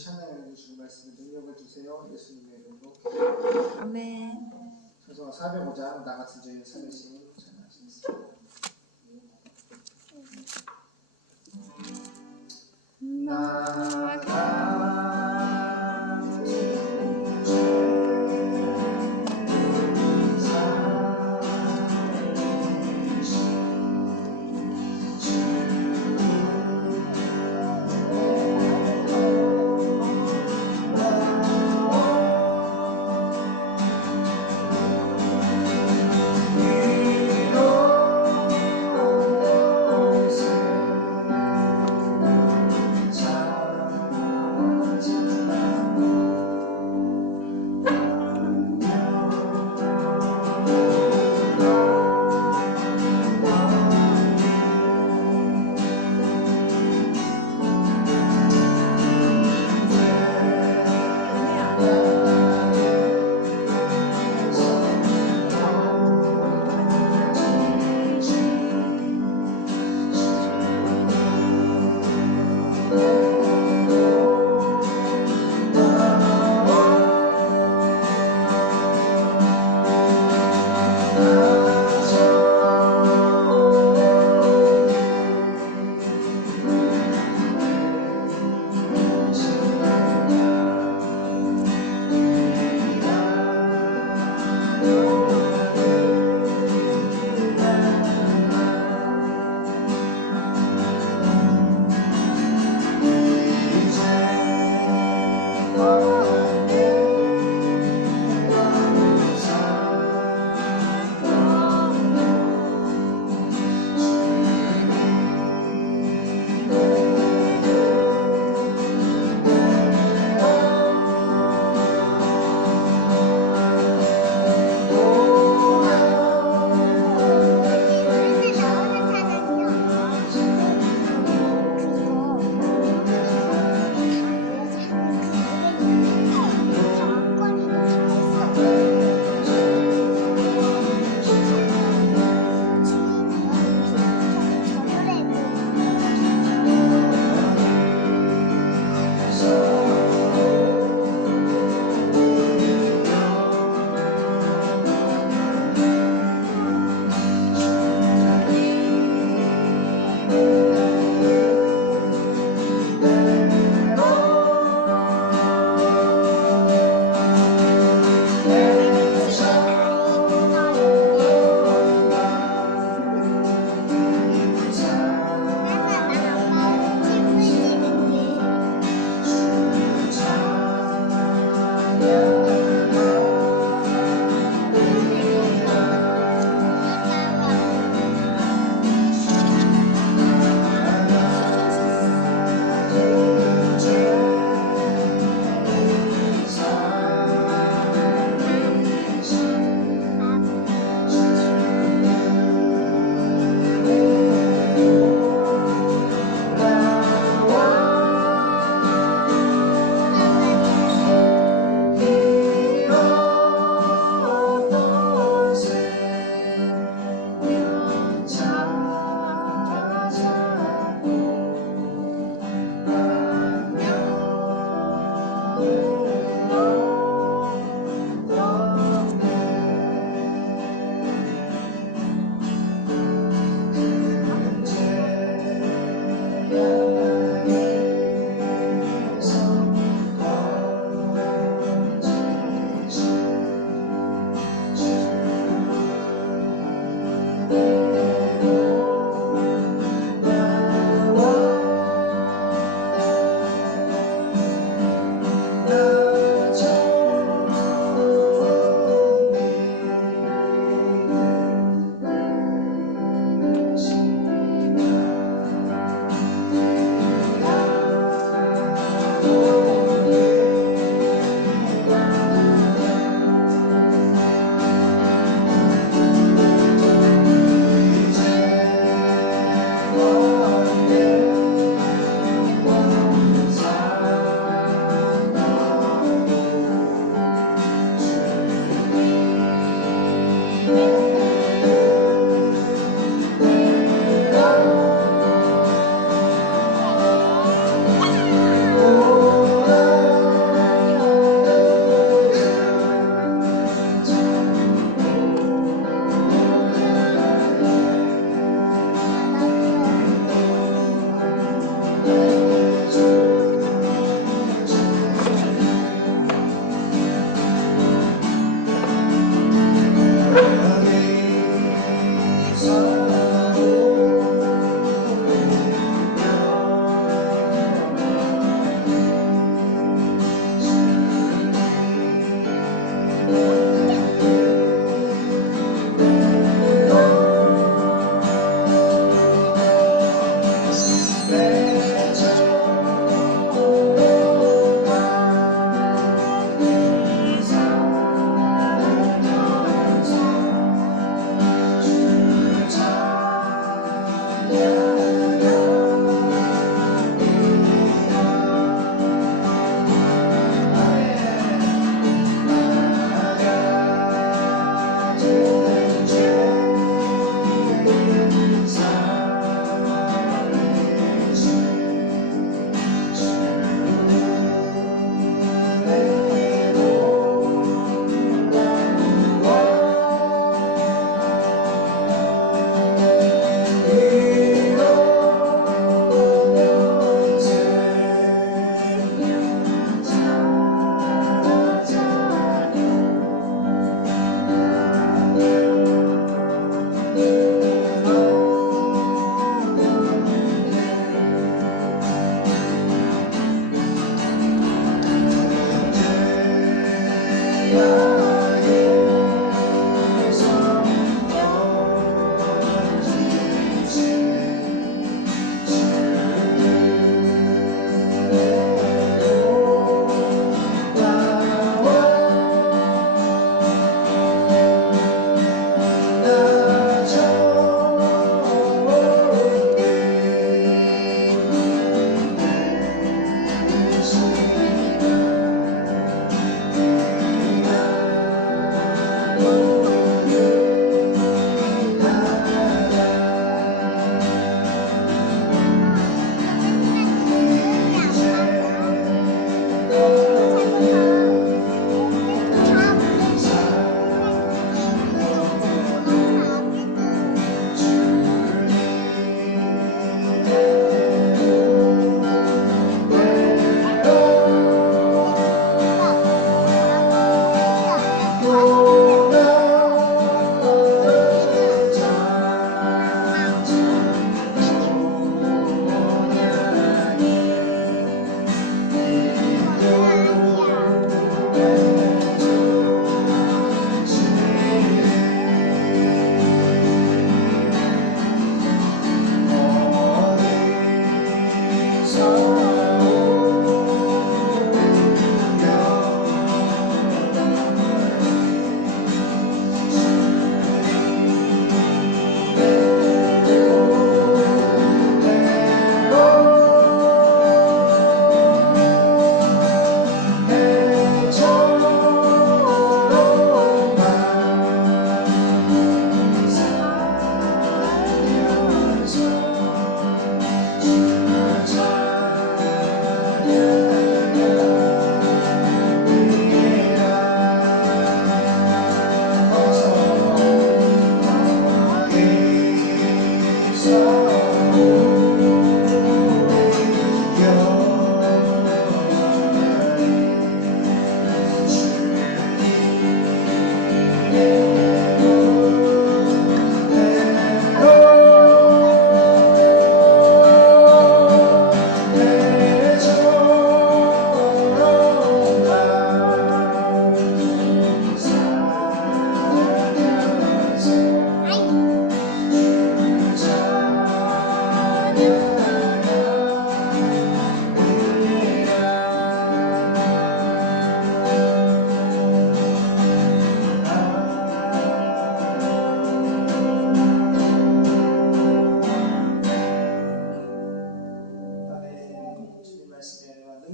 찬양해 주시는 말씀에 능력을 주세요. 예수님의 이름으로. 아멘. 찬송가 405장 나 같은 죄인 살리심 찬양하시겠습니다. 나 같은 죄인 살리심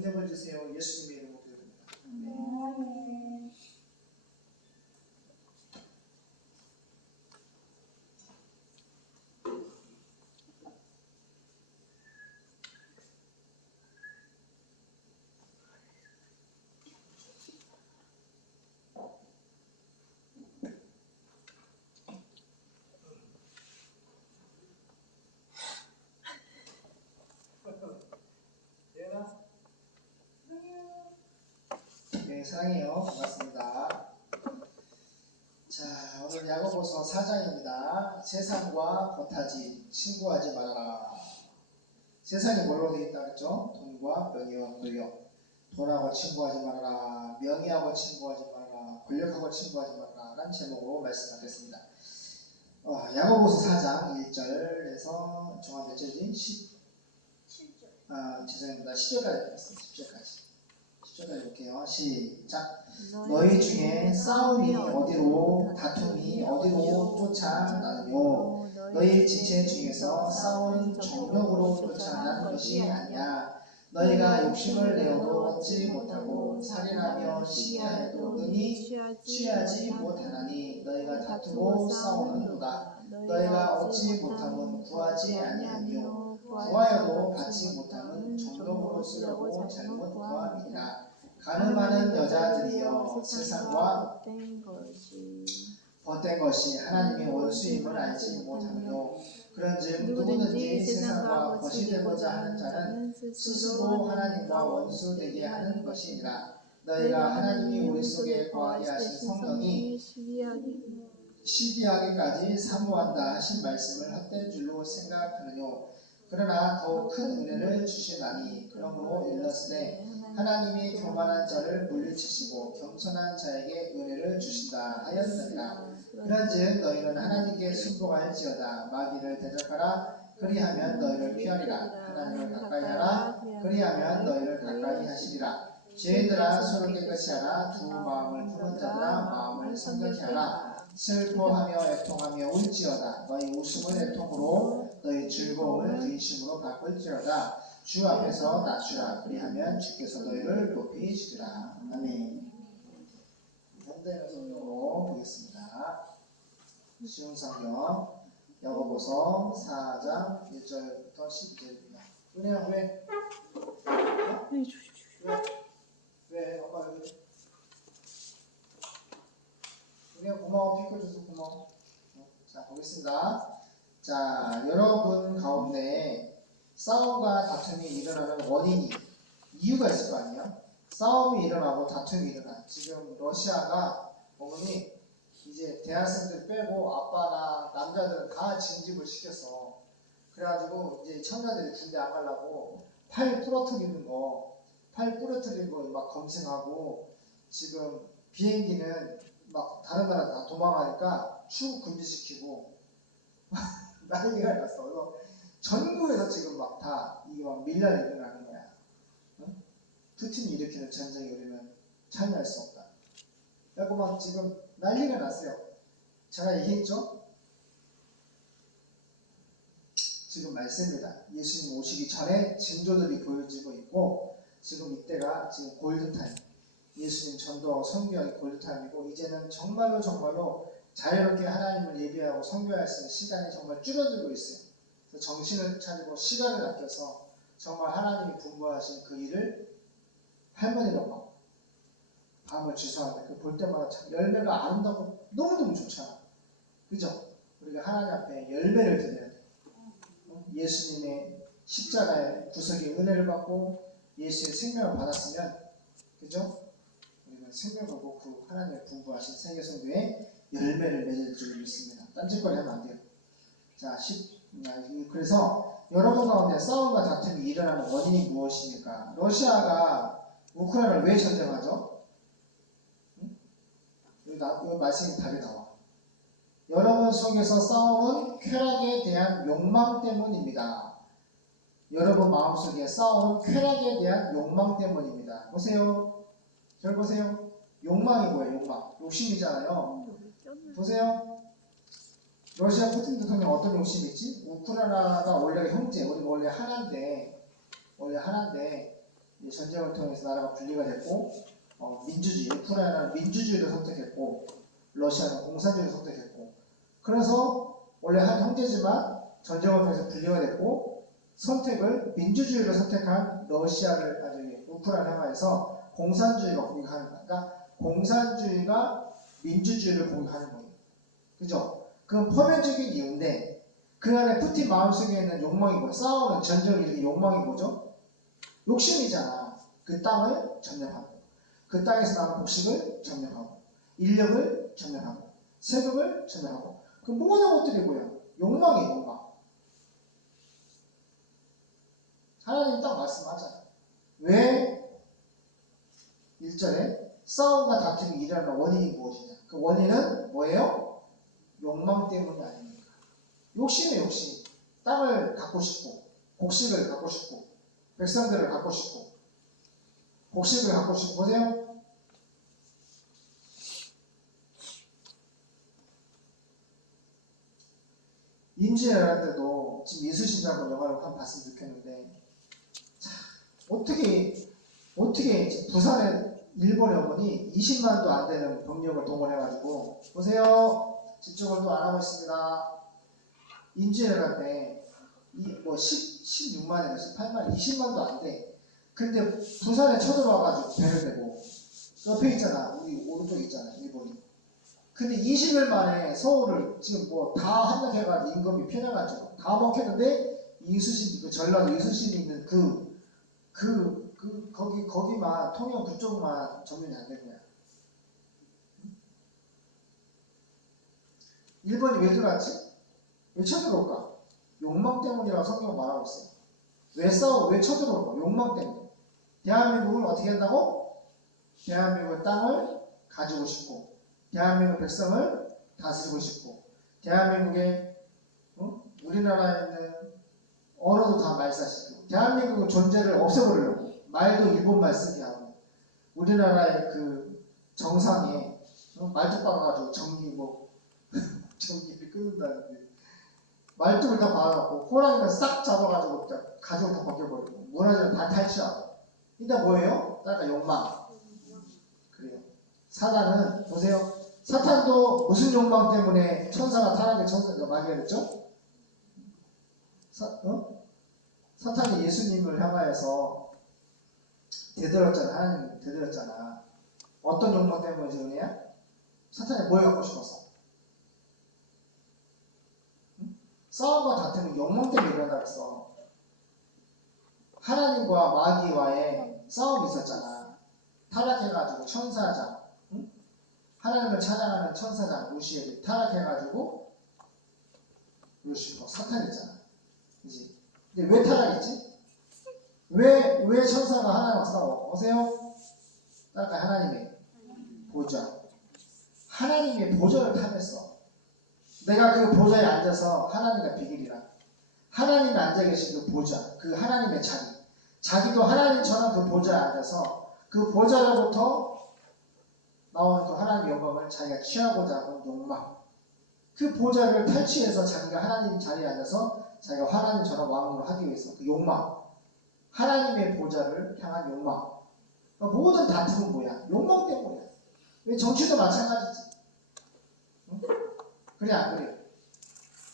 응답을 주세요. 예수님의 이름으로 기도드립니다. 네, 사랑해요. 반갑습니다. 자, 오늘 야고보서 4장입니다. 세상과 겉하지 친구하지 말아라. 세상이 뭘로 되어 있다 그랬죠? 돈과 명예와 권력. 돈하고 친구하지 말아라. 명예하고 친구하지 말아라. 권력하고 친구하지 말아라. 라는 제목으로 말씀하겠습니다. 야고보서 4장 1절에서 정확 몇 절이지? 7절. 죄송합니다. 10절까지 읽겠습니다. 10절까지. 10절까지 볼게요. 시작. 너희 중에 싸움이 어디로 다툼이 어디로 쫓아나느뇨. 너희 지체 중에서 싸움은 정욕으로 쫓아난 것이 아니야. 너희가 욕심을 내어도 얻지 못하고 살인하며 시기하여도 능히 취하지 못하나니 너희가 다투고 싸우는도다. 너희가 얻지 못함은 구하지 아니하며 구하여도 받지 못함은 정욕으로 쓰려고 잘못 구함이니라. 가늠하는 여자들이여 세상과 헛된 것이 하나님의 원수임을 알지 못하므로 그런즉 누구든지 세상과 것이 되고자 하는 자는 스스로 하나님과 원수 되게 하는 것이니라. 너희가 하나님이 우리 속에 거하게 하신 성령이 시기하기까지 사모한다 하신 말씀을 헛된 줄로 생각하느뇨. 그러나 더 큰 은혜를 주시나니 그러므로 일렀으되 하나님이 교만한 자를 물리치시고 겸손한 자에게 은혜를 주신다 하였느니라. 그런즉 너희는 하나님께 순복할지어다. 마귀를 대적하라. 그리하면 너희를 피하리라. 하나님을 가까이 하라. 그리하면 너희를 가까이 하시리라. 죄인들아 손을 깨끗이 하라. 두 마음을 푸는 자들아 마음을 성결히 하라. 슬퍼하며 애통하며 울지어다. 너희 웃음을 애통으로 너희 즐거움을 근심으로 바꿀지어다. 주 앞에서 낮추라. 그리하면 주께서 너희를 높이시리라. 아멘. 현대인 성경으로 보겠습니다. 쉬운 성경 야고보서 4장 1절부터 12절입니다. 은혜야 왜? 왜? 엄마 여기. 은혜야 고마워. 피클 줘서 고마워. 자 보겠습니다. 자 여러분 가운데 싸움과 다툼이 일어나는 원인이 이유가 있을 거 아니에요? 싸움이 일어나고 다툼이 일어나. 지금 러시아가 어머니 이제 대학생들 빼고 아빠나 남자들 다 징집을 시켰어. 그래가지고 이제 청자들이 군대 안 가려고 팔 부러뜨리는 거 막 검증하고 지금 비행기는 막 다른 나라 다 도망가니까 출국 금지시키고 난리가 났어. 그래서 전국에서 지금 막 다 이게 막 밀란이 일어나는 거야. 응? 푸틴이 일으키는 전쟁에 우리는 참여할 수 없다. 그래서 막 지금 난리가 났어요. 제가 얘기했죠? 지금 말씀입니다. 예수님 오시기 전에 징조들이 보여지고 있고 지금 이때가 지금 골든타임. 예수님 전도하고 선교하기 골든타임이고 이제는 정말로 자유롭게 하나님을 예배하고 선교할 수 있는 시간이 정말 줄어들고 있어요. 그래서 정신을 차리고 시간을 아껴서 정말 하나님이 분부하신 그 일을 할머니가 막 밤을 지수하는데 그 볼 때마다 참 열매가 아름답고 너무너무 좋잖아. 그죠? 우리가 하나님 앞에 열매를 드려야 돼. 예수님의 십자가의 구속의 은혜를 받고 예수의 생명을 받았으면 그죠? 우리는 생명을 보고 그 하나님의 분부하신 세계 선교에 열매를 맺을 줄 믿습니다. 딴짓거리 하면 안 돼요. 자, 그래서 여러분 가운데 싸움과 다툼이 일어나는 원인이 무엇입니까? 러시아가 우크라이나를 왜 전쟁하죠? 여기 말씀이 답이 나와. 여러분 속에서 싸움은 쾌락에 대한 욕망 때문입니다. 여러분 마음속에 싸움은 쾌락에 대한 욕망 때문입니다. 보세요. 절 보세요. 욕망이 뭐예요? 욕망. 욕심이잖아요. 보세요. 러시아 푸틴 대통령 어떤 욕심이 있지? 우크라이나가 원래 형제, 우리가 원래 하나인데 전쟁을 통해서 나라가 분리가 됐고 민주주의, 우크라이나는 민주주의를 선택했고 러시아는 공산주의를 선택했고 그래서 원래 한 형제지만 전쟁을 통해서 분리가 됐고 선택을 민주주의를 선택한 러시아를 우크라이나 향하여서 공산주의가 공격하는 거야. 그러니까 공산주의가 민주주의를 공격하는 거예요. 그죠? 그건 표면적인 이유인데 그 안에 푸틴 마음속에 있는 욕망이 뭐야? 싸우는 전쟁의 욕망이 뭐죠? 욕심이잖아. 그 땅을 점령하고 그 땅에서 나는 곡식을 점령하고 인력을 점령하고 세금을 점령하고 그 모든 것들이 뭐야? 욕망이에요. 욕망. 하나님 딱 말씀하잖아요. 왜 1절에 싸움과 다툼이 일어나는 원인이 무엇이냐? 그 원인은 뭐예요? 욕망 때문이 아닙니까? 욕심이에요. 욕심. 땅을 갖고 싶고 곡식을 갖고 싶고 백성들을 갖고 싶고 곡식을 갖고 싶고 보세요. 임진왜란 때도 지금 예수신자고 영화를 한번 봤으면 좋겠는데 자, 어떻게 지금 부산에 일본의 어머니 20만도 안 되는 병력을 동원해가지고 보세요. 집중을 또 안 하고 있습니다. 임진왜란 때 16만이나 18만, 20만도 안 돼. 근데 부산에 쳐들어와가지고 배를 대고 옆에 있잖아. 우리 오른쪽에 있잖아. 일본이. 근데 20일 만에 서울을 지금 뭐 다 함락해가지고 임금이 편해가지고 다 먹혔는데 이수신, 그 전라도 이수신이 있는 거기만 통영 그쪽만 점령이 안 된 거야. 일본이 왜 들어왔지? 왜 쳐들어올까? 욕망 때문이라고 성경은 말하고 있어요. 왜 쳐들어올까? 욕망 때문에. 대한민국을 어떻게 한다고? 대한민국의 땅을 가지고 싶고 대한민국 백성을 다스리고 싶고 대한민국의 우리나라에 있는 언어도 다 말살시키고 대한민국의 존재를 없애버리려고 말도 일본말 쓰게 하고 우리나라의 그 정상에 말뚝 박아가지고 전기를 끊는다는데 말뚝을 다 박아갖고 호랑이를 싹 잡아가지고 가족을 다 벗겨버리고 문화재를 다 탈취하고 일단 뭐예요? 그러니까 욕망. 그래요. 사단은 보세요. 사탄도 무슨 욕망 때문에 천사가 타락의 천사가 말해야 됐죠? 사탄이 예수님을 향하여서 되들었잖아. 하나님 되들었잖아. 어떤 욕망 때문에 은혜야? 사탄이 뭘 갖고 싶었어? 싸움과 다툼은 욕망 때문에 일어난다 그랬어. 하나님과 마귀와의 싸움이 있었잖아. 타락해가지고 천사장, 하나님을 찾아가는 천사장 루시엘이 타락해가지고 루시퍼 사탄 있잖아. 그지? 근데 왜 타락했지? 왜 천사가 하나님과 싸워? 보세요. 그러니까 하나님의 보좌. 하나님의 보좌를 탐했어. 내가 그 보좌에 앉아서 하나님과 비기리라. 하나님이 앉아 계신 그 보좌, 그 하나님의 자리. 자기도 하나님처럼 그 보좌에 앉아서 그 보좌로부터 나오는 그 하나님의 영광을 자기가 취하고자 하는 욕망. 그 보좌를 탈취해서 자기가 하나님 자리에 앉아서 자기가 하나님처럼 왕으로 하기 위해서 그 욕망. 하나님의 보좌를 향한 욕망. 그러니까 모든 다툼은 뭐야? 욕망 때문이야. 왜 정치도 마찬가지지. 응? 그래 안 그래?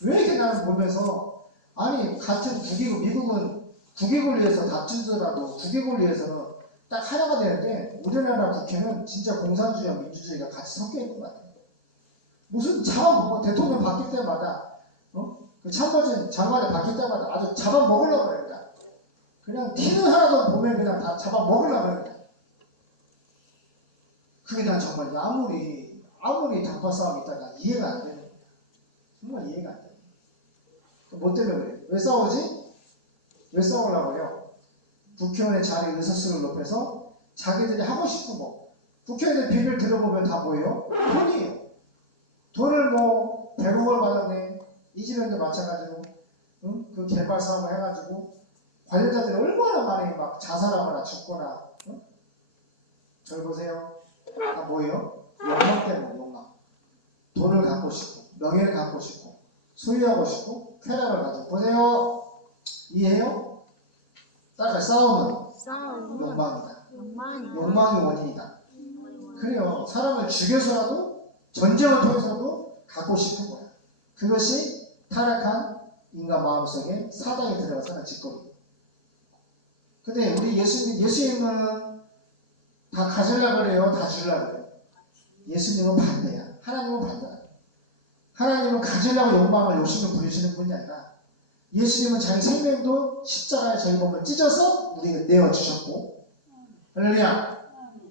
왜 이렇게 나는 보면서 아니 같은 국익을 미국은 국익을 위해서 다투더라도 국익을 위해서는 딱 하나가 되는데 우리나라 국회는 진짜 공산주의와 민주주의가 같이 섞여 있는 것 같아요. 무슨 대통령 바뀔 때마다 그 참모진 장관이 바뀔 때마다 아주 잡아먹으려고 그래요. 그냥 티는 하나도 보면 그냥 다 잡아먹으려고 그래요. 그게 난 정말 아무리 단파 싸움이 있다가 이해가 안 되는 거야. 정말 이해가 안 돼. 뭐 때문에 그래? 왜 싸우지? 왜 싸우려고 그래요? 국회의원의 자리 의석수를 높여서 자기들이 하고 싶은 거. 국회의원들 비밀 들어보면 다 뭐예요? 돈이에요. 돈을 뭐 100억을 받았네. 이재명도 마찬가지로 그 개발 사업을 해가지고 관련자들이 얼마나 많이 막 자살하거나 죽거나 저를 보세요. 다 뭐예요? 욕망 때문에 욕망. 돈을 갖고 싶고 명예를 갖고 싶고 소유하고 싶고 쾌락을 가지고 보세요. 이해해요? 따라가 싸움은 싸움, 욕망이다. 욕망, 욕망이 원인이다. 그래요. 사람을 죽여서라도 전쟁을 통해서도 갖고 싶은 거야. 그것이 타락한 인간 마음속에 사단이 들어가서 하는 짓거리. 근데 우리 예수님은 다 가지려고 그래요? 다 주려고 그래요? 예수님은 반대야. 하나님은 반대야. 하나님은 가지려고 욕망을 욕심을 부리시는 분이 아니라 예수님은 자기 생명도 십자가에 자기 몸을 찢어서 우리에게 내어주셨고, 할렐루야.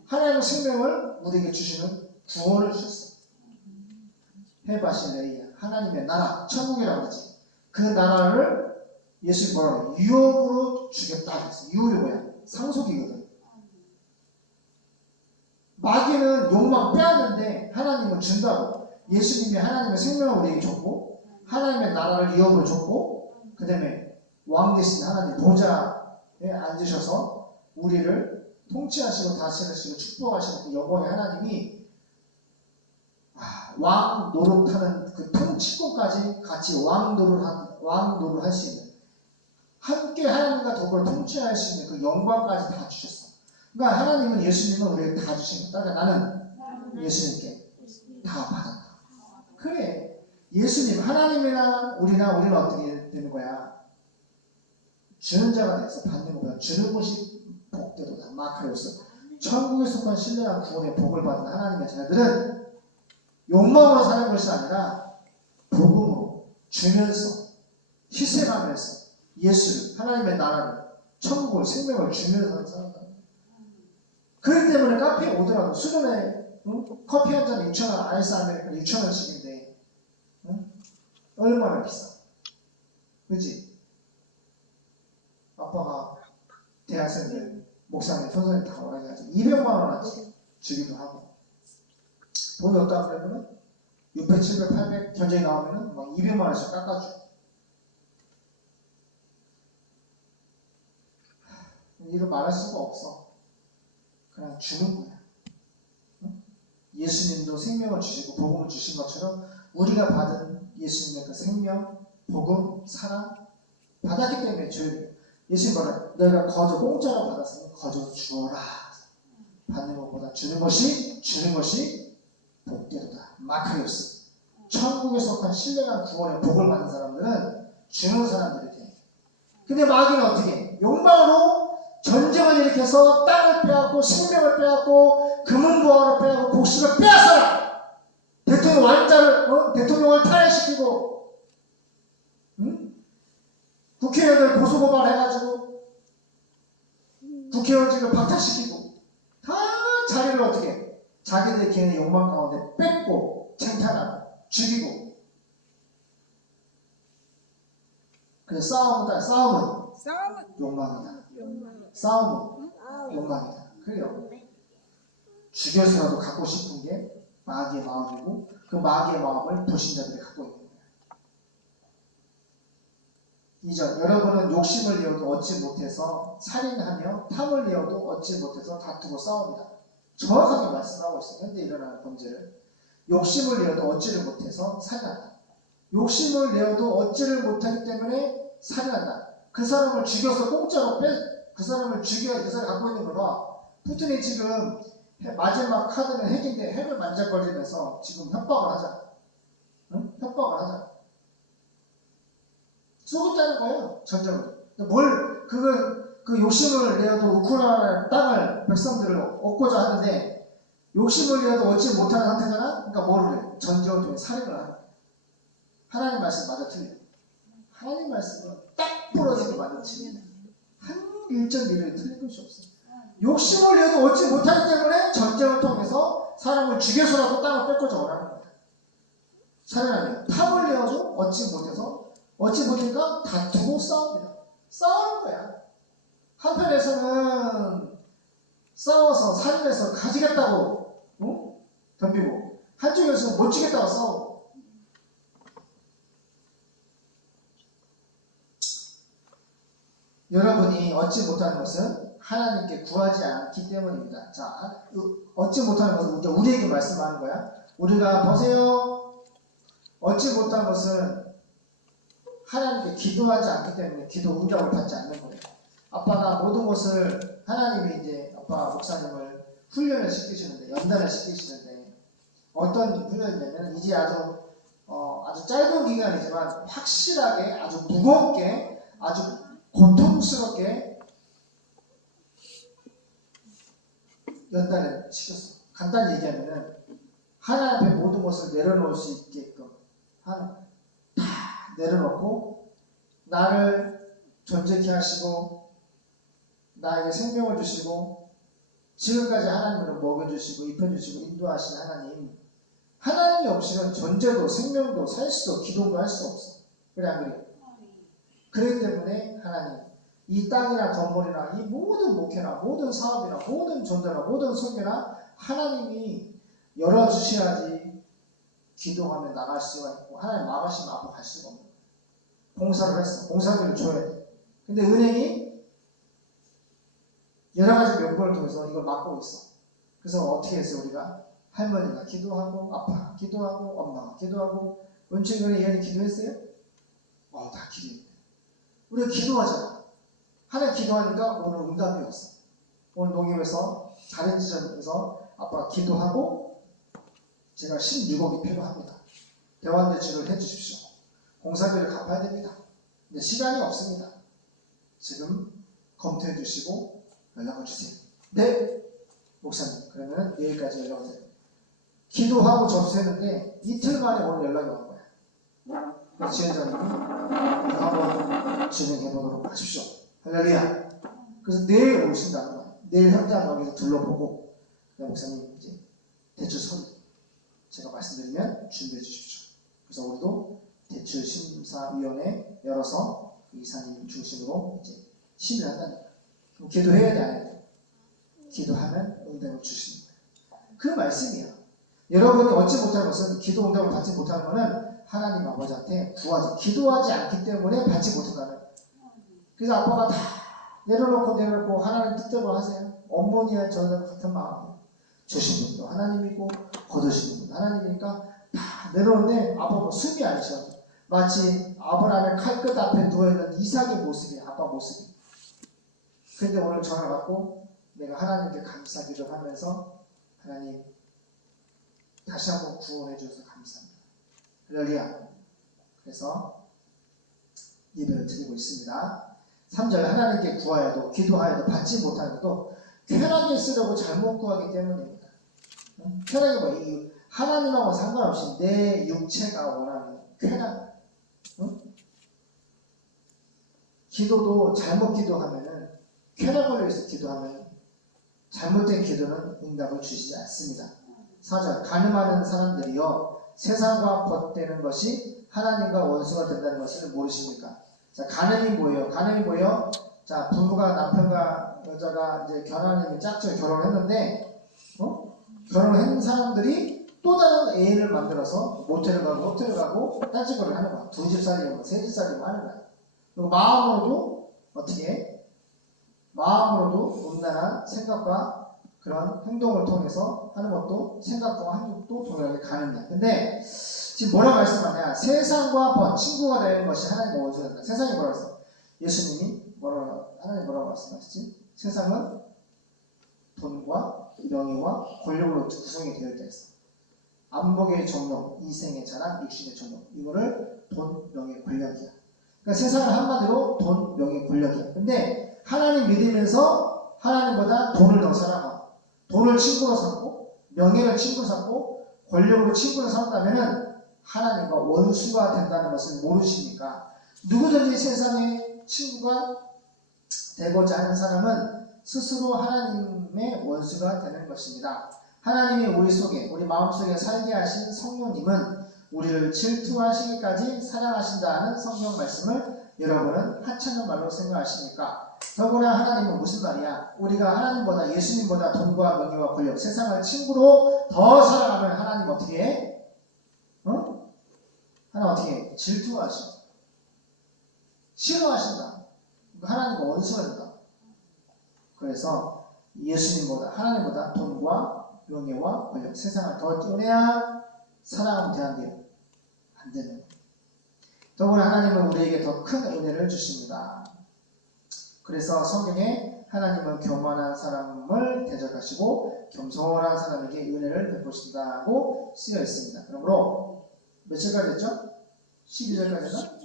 하나님의 생명을 우리에게 주시는 구원을 주셨어. 헤바실레이야. 하나님의 나라, 천국이라고 그러지. 그 나라를 예수님 뭐라고 해요? 유업으로 주겠다 그랬어. 유업이 뭐야? 상속이거든. 마귀는 욕망 빼앗는데 하나님은 준다고. 예수님이 하나님의 생명을 우리에게 줬고, 하나님의 나라를 유업으로 줬고, 그 다음에 왕 대신 하나님 보좌에 앉으셔서 우리를 통치하시고 다스리시고 축복하시는 그 영광의 하나님이 왕 노릇하는 그 통치권까지 같이 왕 노릇 할 수 있는, 함께 하나님과 더불어 통치할 수 있는 그 영광까지 다 주셨어. 그러니까 하나님은 예수님은 우리에게 다 주신 거야. 그러니까 나는 예수님께 다 받았다. 그래. 예수님, 하나님이나 우리는 어떻게 되는 거야? 주는 자가 돼서 받는 것보다 주는 것이 복되도다. 마크로스. 천국에 속한 신령한 구원의 복을 받은 하나님의 자녀들은 욕망으로 사는 것이 아니라 복음으로 주면서 희생하면서 예수를, 하나님의 나라를, 천국을, 생명을 주면서 산다. 그렇기 때문에 카페에 오더라도 수련회 커피 한 잔에 6,000원, 아이스 아메리카노 6,000원씩인데 얼마나 비싸. 그치? 아빠가 대학생들 목사님, 선생님 다 오라고 해가지고 200만 원어치 주기도 하고, 돈이 없다 그러면은 600, 700, 800 견적이 나오면은 막 200만 원씩 깎아줘. 이거 말할 수가 없어. 그냥 주는 거야. 응? 예수님도 생명을 주시고 복음을 주신 것처럼 우리가 받은 예수님의 그 생명, 복음, 사랑 받았기 때문에 줘야 돼요. 예수님 말은 너희가 거저 공짜로 받았으면 거저 주어라. 받는 것보다 주는 것이 복되도다. 마크리오스. 천국에 속한 신령한 구원의 복을 받는 사람들은 주는 사람들이 돼. 근데 마귀는 어떻게 해? 욕망으로 전쟁을 일으켜서 땅을 빼앗고 생명을 빼앗고 금은부화를 빼앗고 복식을 빼앗아라. 대통령 완자를 대통령을 탄핵시키고, 응? 국회의원들 고소고발해가지고 국회의원직을 박탈시키고 다 자리를 어떻게 해? 자기들의 개인의 욕망 가운데 뺏고 쟁탈하고 죽이고. 그래서 싸움은 욕망이다. 싸움은 욕망이다. 그래요. 죽여서라도 갖고 싶은 게 마귀의 마음이고, 그 마귀의 마음을 불신자들이 갖고 있는 거예요. 2절. 여러분은 욕심을 내어도 얻지 못해서 살인하며 탐을 내어도 얻지 못해서 다투고 싸웁니다. 정확하게 말씀하고 있어요. 현재 일어나는 범죄를. 욕심을 내어도 얻지를 못해서 살인한다. 욕심을 내어도 얻지를 못하기 때문에 살인한다. 그 사람을 죽여서 공짜로 그 사람을 죽여야 그 사람이 갖고 있는 거라. 푸틴이 지금 마지막 카드는 핵인데 핵을 만져버리면서 지금 협박을 하자. 응? 협박을 하자. 쏘겠다는 거예요. 전쟁을. 그 욕심을 내어도 우크라이나 땅을, 백성들을 얻고자 하는데 욕심을 내어도 얻지 못하는 상태잖아? 그러니까 뭐를 해? 전쟁을 통해 살인을 하는 거야. 하나님 말씀 맞아 틀려. 하나님 말씀은 딱 부러지게 맞아 틀려. 한 1.1을 틀린 것이 없어. 욕심을 내어도 얻지 못하기 때문에 전쟁을 통해서 사람을 죽여서라도 땅을 뺏고자 원하는 거야. 살인하면 탐을 내어도 얻지 못하니까 다투고 싸웁니다. 싸우는 거야. 한편에서는 싸워서 살인해서 가지겠다고 덤비고, 한쪽에서는 못 주겠다고 싸우고. 여러분이 얻지 못하는 것은 하나님께 구하지 않기 때문입니다. 자, 얻지 못하는 것은 우리에게 말씀하는 거야. 우리가 보세요. 얻지 못한 것은 하나님께 기도하지 않기 때문에 기도 응답을 받지 않는 거예요. 아빠가 모든 것을 하나님이 이제 아빠 목사님을 훈련을 시키시는데 연단을 시키시는데 어떤 훈련이냐면 이제 아주 짧은 기간이지만 확실하게 아주 무겁게 아주 고통스럽게 연단을 시켰어. 간단히 얘기하면은 하나님 앞에 모든 것을 내려놓을 수 있게끔 다 내려놓고 나를 존재케 하시고 나에게 생명을 주시고 지금까지 하나님으로 먹여주시고 입혀주시고 인도하신 하나님이 없이는 존재도 생명도 살 수도 기도도 할 수 없어. 그래 안 그래? 그렇기 때문에 하나님 이 땅이나 건물이나 이 모든 목회나 모든 사업이나 모든 전도나 모든 설교나 하나님이 열어주셔야지 기도하면 나갈 수가 있고 하나님 막으시면 앞으로 갈 수가 없는 거야. 봉사를 했어. 봉사비를 줘야 돼. 근데 은행이 여러 가지 명분을 통해서 이걸 막고 있어. 그래서 어떻게 했어요? 우리가 할머니가 기도하고 아빠가 기도하고 엄마가 기도하고 은총이는 이현이 기도했어요? 다 기도했대. 우리가 기도하잖아. 하나님 기도하니까 오늘 응답이 왔어. 오늘 농협에서 다른 지점에서 아빠가 기도하고 제가 16억이 필요합니다. 대환대출을 해주십시오. 공사비를 갚아야 됩니다. 근데 시간이 없습니다. 지금 검토해 주시고 연락을 주세요. 네, 목사님. 그러면 내일까지 연락을 드려요. 기도하고 접수했는데 이틀 만에 오늘 연락이 온 거야. 그래서 지원자님이 이거 한번 진행해 보도록 하십시오. 할렐루야. 그래서 내일 오신다는 거야. 내일 현장 여기서 둘러보고 목사님 이제 대출 서류 제가 말씀드리면 준비해 주십시오. 그래서 우리도 대출 심사위원회 열어서 그 이사님 중심으로 이제 심의를 한다는 거야. 그럼 기도해야 돼, 안 해야 돼? 기도하면 응답을 주시는 거예요. 그 말씀이야. 여러분이 얻지 못하는 것은 기도 응답을 받지 못하는 것은 하나님 아버지한테 기도하지 않기 때문에 받지 못한다는 거예요. 그래서 아빠가 다 내려놓고 하나님 뜻대로 하세요. 어머니와 저는 같은 마음이에요. 주신 분도 하나님이고 거두신 분도 하나님이니까 다 내려놓는데 아빠가 숨이 안 쉬어. 마치 아브라함의 칼끝 앞에 누워있는 이삭의 모습이에요. 아빠 모습이. 그런데 오늘 전화 받고 내가 하나님께 감사기도를 하면서 하나님 다시 한번 구원해 주셔서 감사합니다. 할렐루야. 그래서 예배를 드리고 있습니다. 3절 하나님께 구하여도 기도하여도 받지 못하는 것도 쾌락에 쓰려고 잘못 구하기 때문입니다. 쾌락이 뭐예요? 하나님하고 상관없이 내 육체가 원하는 쾌락. 기도도 잘못 기도하면은 쾌락을 위해서 기도하면 잘못된 기도는 응답을 주시지 않습니다. 4절 가늠하는 사람들이여 세상과 벗되는 것이 하나님과 원수가 된다는 것을 모르십니까? 자, 가늠이 뭐예요? 자, 부부가 남편과 여자가 이제 결혼하는 짝지어 결혼을 했는데 결혼한 사람들이 또 다른 애인을 만들어서 모텔을 가고 딴짓거리를 하는 거야. 2집 살리고 3집 살리고 하는 거야. 그리고 마음으로도 음란한 생각과 그런 행동을 통해서 하는 것도 생각과 행동도 동일하게 가능해. 근데 지금 뭐라 말씀하냐? 세상과 친구가 되는 것이 하나님과 원수가 된다. 세상이 뭐라고 했어? 예수님이 하나님 뭐라고 말씀하시지? 세상은 돈과 명예와 권력으로 구성이 되어 있다 했어. 안목의 정욕, 이생의 자랑, 육신의 정욕. 이거를 돈, 명예, 권력이야. 그러니까 세상은 한마디로 돈, 명예, 권력이야. 근데 하나님 믿으면서 하나님보다 돈을 더 사랑하고 돈을 친구로 삼고 명예를 친구로 삼고 권력으로 친구로 삼다면은 하나님과 원수가 된다는 것을 모르십니까? 누구든지 세상에 친구가 되고자 하는 사람은 스스로 하나님의 원수가 되는 것입니다. 하나님이 우리 마음속에 살게 하신 성령님은 우리를 질투하시기까지 사랑하신다는 성경 말씀을 여러분은 하찮은 말로 생각하십니까? 더구나 하나님은 무슨 말이야? 우리가 하나님보다 예수님보다 돈과 명예와 권력, 세상을 친구로 더 사랑하면 하나님 어떻게 해? 하나님 어떻게 해? 질투하셔. 싫어하신다. 하나님과 원수가 된다. 그래서 하나님보다 돈과 명예와 권력, 세상을 더 뛰어내야 사랑하면 되는데요. 안 되는. 더구나 하나님은 우리에게 더 큰 은혜를 주십니다. 그래서 성경에 하나님은 교만한 사람을 대적하시고 겸손한 사람에게 은혜를 베푸신다고 쓰여 있습니다. 그러므로 몇 절까지 했죠? 12절까지 했나?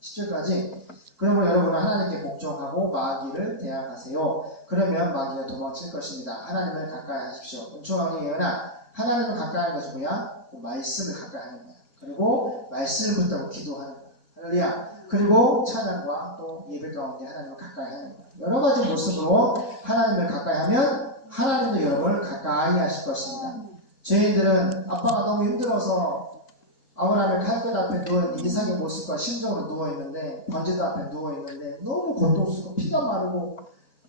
10절까지. 그러므로 여러분은 하나님께 복종하고 마귀를 대항하세요. 그러면 마귀가 도망칠 것입니다. 하나님을 가까이 하십시오. 은총왕의 예언아, 하나님을 가까이 하는 것이 뭐야? 말씀을 가까이 하는 거야. 그리고 말씀을 붙잡고 기도하는 거야. 할렐루야. 그리고 찬양과 또 예배 가운데 하나님을 가까이 하는 거야. 여러 가지 모습으로 하나님을 가까이 하면 하나님도 여러분을 가까이 하실 것입니다. 죄인들은 아빠가 너무 힘들어서 아브라함의 칼끝 앞에 누워있는 이삭의 모습과 심정으로 누워있는데, 번제도 앞에 누워있는데 너무 고통스럽고 피가 마르고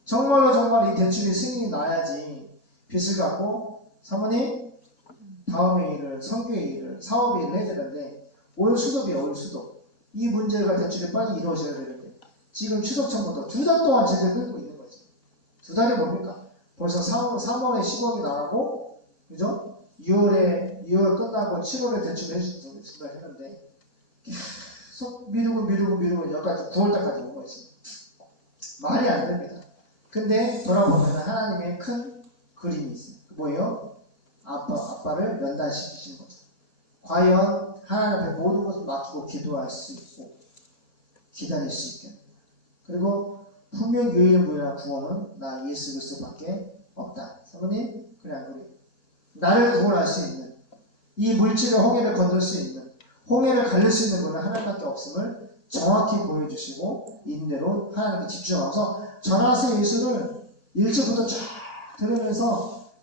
정말 이 대출이 승인이 나야지 빚을 갚고 사모님 다음의 일을, 선교의 일을, 사업의 일을 해야 되는데 올 수도비야, 올 수도. 이 문제가 대출이 빨리 이루어져야 되는데 지금 추석 전부터 2달 동안 제재 끌고 있는 거지. 2달이 뭡니까? 벌써 3월에 10억이 나가고, 그죠? 6월 끝나고 7월에 대출을 해준다 했는데 계속 미루고 여기까지 9월달까지 온 거지. 말이 안 됩니다. 근데 돌아보면 하나님의 큰 그림이 있어요. 뭐예요? 아빠를 면단시키시는 거죠. 과연 하나님 앞에 모든 것을 맡기고 기도할 수 있고 기다릴 수 있겠느냐. 그리고 분명 유일무이한 구원은 나 예수 그리스도밖에 없다. 사모님, 그래 안 그래? 나를 구원할 수 있는, 이 물질의 홍해를 건널 수 있는, 홍해를 가릴 수 있는 분은 하나님밖에 없음을 정확히 보여주시고 인내로 하나님께 집중하면서 전하세 예수를 1절부터 쫙 들으면서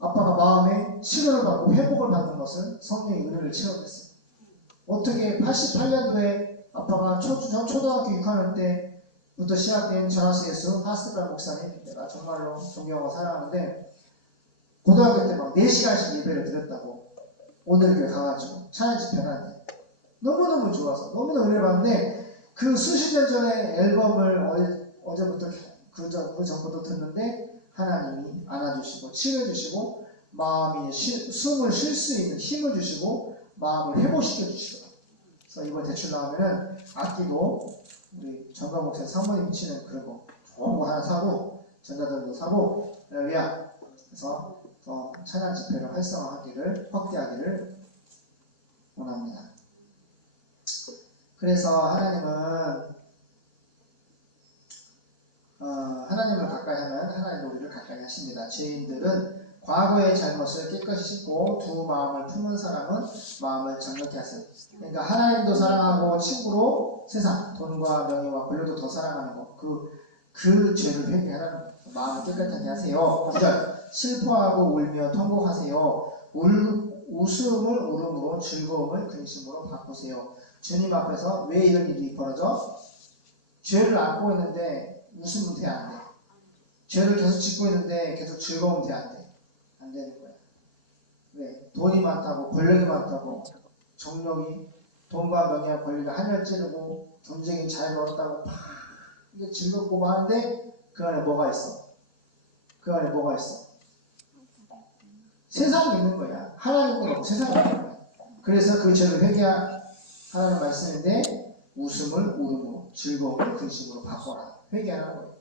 아빠가 마음에 치료를 받고 회복을 받는 것을 성령의 은혜를 체험했어요. 어떻게 88년도에 아빠가 초등학교 6학년 때부터 시작된 전하세 예수 하스발 목사님, 내가 정말로 존경하고 사랑하는데, 고등학교 때 막 4시간씩 예배를 드렸다고 오늘 교회 가가지고 찬양 집회를 하는데 너무너무 좋아서 너무너무 은혜를 받는데, 그 수십 년 전에 앨범을 어제부터 그 전부터 듣는데 하나님이 안아주시고 치료해주시고 마음이 숨을 쉴 수 있는 힘을 주시고 마음을 회복시켜 주시더라고요. 그래서 이번 대출 나오면은 악기도 우리 정강 목사 사모님이 치는 그런 거 좋은 거 하나 사고 전자들도 사고, 할렐루야. 그래서 더 찬양 집회를 활성화하기를, 확대하기를 원합니다. 그래서 하나님을 가까이 하면 하나님도 우리를 가까이 하십니다. 죄인들은 과거의 잘못을 깨끗이 씻고 두 마음을 품은 사람은 마음을 정확히 하세요. 그러니까 하나님도 사랑하고 친구로 세상, 돈과 명예와 권력도 더 사랑하는 것, 그 죄를 회개하라는 거예요. 마음을 깨끗하게 하세요. 9절, 슬퍼하고 울며 통곡하세요. 웃음을 울음으로, 즐거움을 근심으로 바꾸세요. 주님 앞에서 왜 이런 일이 벌어져? 죄를 안고 있는데 웃으면 돼, 안 돼? 죄를 계속 짓고 있는데 계속 즐거우면 돼, 안 돼? 안 되는 거야. 왜? 돈이 많다고, 권력이 많다고, 정력이, 돈과 명예와 권리가 하늘 찌르고 경쟁이 잘 벌었다고 막 이게 즐겁고 하는데 그 안에 뭐가 있어? 그 안에 뭐가 있어? 세상이 있는 거야. 하나님은 없고 세상이 있는 거야. 그래서 그 죄를 회개하라는 말씀인데 웃음을 울음으로, 즐거움을 근심으로 바꿔라. 회개하라는 거예요.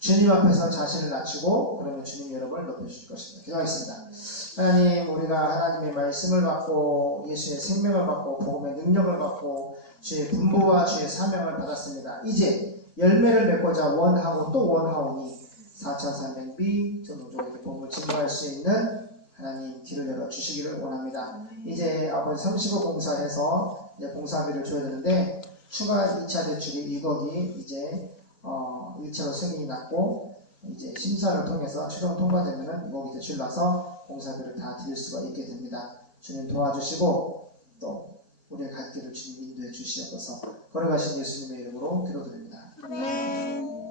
주님 앞에서 자신을 낮추고 그러면 주님 여러분을 높여주실 것입니다. 기도하겠습니다. 하나님, 우리가 하나님의 말씀을 받고 예수의 생명을 받고 복음의 능력을 받고 주의 분부와 주의 사명을 받았습니다. 이제 열매를 맺고자 원하고 또 원하오니 4,300비 전도적에게 복음을 증거할 수 있는 하나님 길을 열어 주시기를 원합니다. 이제 아버지 30억 봉사해서 이제 봉사비를 줘야 되는데 추가 2차 대출이 6억이 이제 1차로 승인이 났고 이제 심사를 통해서 최종 통과되면은 6억이 대출 나서 봉사비를 다 드릴 수가 있게 됩니다. 주님 도와주시고 또 우리의 갈 길을 주님 인도해 주시옵소서. 걸어가신 예수님의 이름으로 기도드립니다. 아멘.